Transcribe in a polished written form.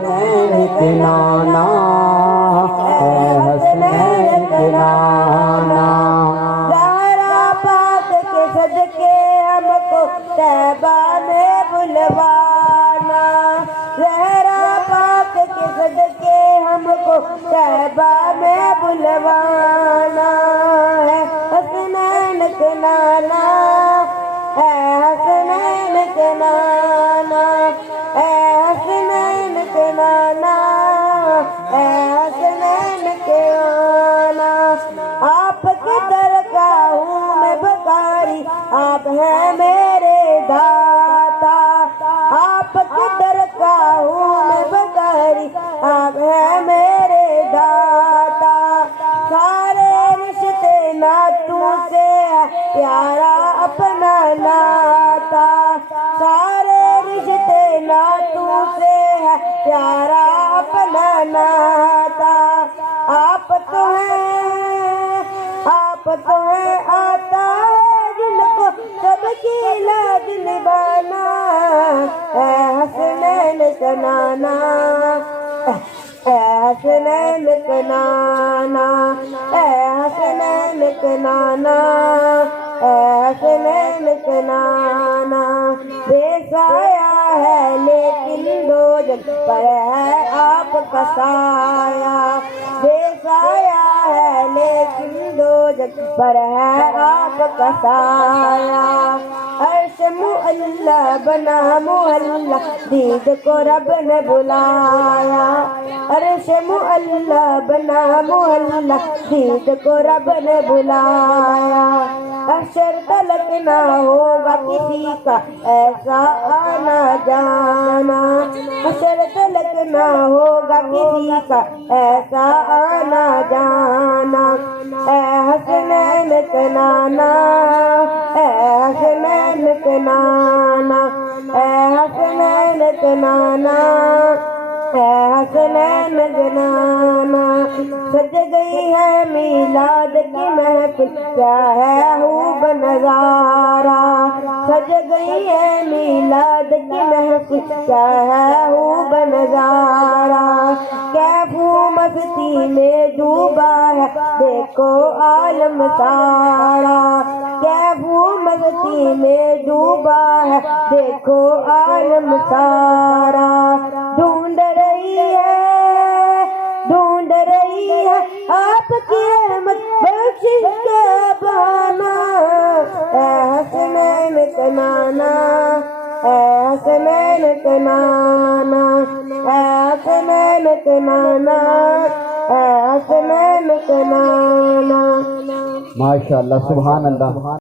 کے نانا اے حسنین کے نانا، زہرا پاک کے صدقے ہم کو طیبہ میں بلوانا، زہرا پاک کے صدقے ہم کو طیبہ میں بلوانا، ہے حسنین کے نانا، ہے حسنین کے نانا، ہے حسنین کے نانا، ہے حسنین کے نانا، آپ کی درگاہ ہوں میں بکاری، آپ ہیں میرے داتا، آپ کی درگاہ ہوں میں بکاری، آپ ہیں میرے داتا، سارے رشتے ناتوں سے ہے پیارا اپنا ناتا، سارے رشتے ناتوں سے ہے پیارا اپنا ناتا، آپ تو ہیں آتا ہے جن کو سب کی لاج نبھانا، اے حسنین کا نانا، اے حسنین کا نانا، اے حسنین کا نانا، اے حسنین کا نانا، بے سایہ ہے لیکن دو جگ پر ہے آپ کا سایہ، بے سایہ ہے لیکن دو جگ پر ہے آپ کا سایہ، عرش معلّہ بنا معلّہ دید کو رب نے بلایا، عرش معلّہ بنا معلّہ دید کو رب نے بلایا، حشر تلک نہ ہوگا کسی کا ایسا آنا جانا، حشر تلک نہ ہوگا کسی کا ایسا آنا جانا، اے حسنین کے نانا، اے حسنین کے نانا، اے حسنین کے نانا، اے حسنین کے نانا، سج گئی ہے میلاد کی محفل کیا ہے خوب نظارہ، سج گئی ہے میلاد کی محفل کیا ہے خوب نظارہ، کیف مستی میں ڈوبا ہے دیکھو عالم سارا، کیف مستی میں ڈوبا ہے دیکھو عالم سارا، ڈھونڈ رہی ہے آپ کی رحمت بخشش کا بہانا، اے حسنین کا نانا، اے حسنین کا نانا، اے حسنین کا نانا، اے حسنین کا نانا۔ ماشاءاللہ، سبحان اللہ۔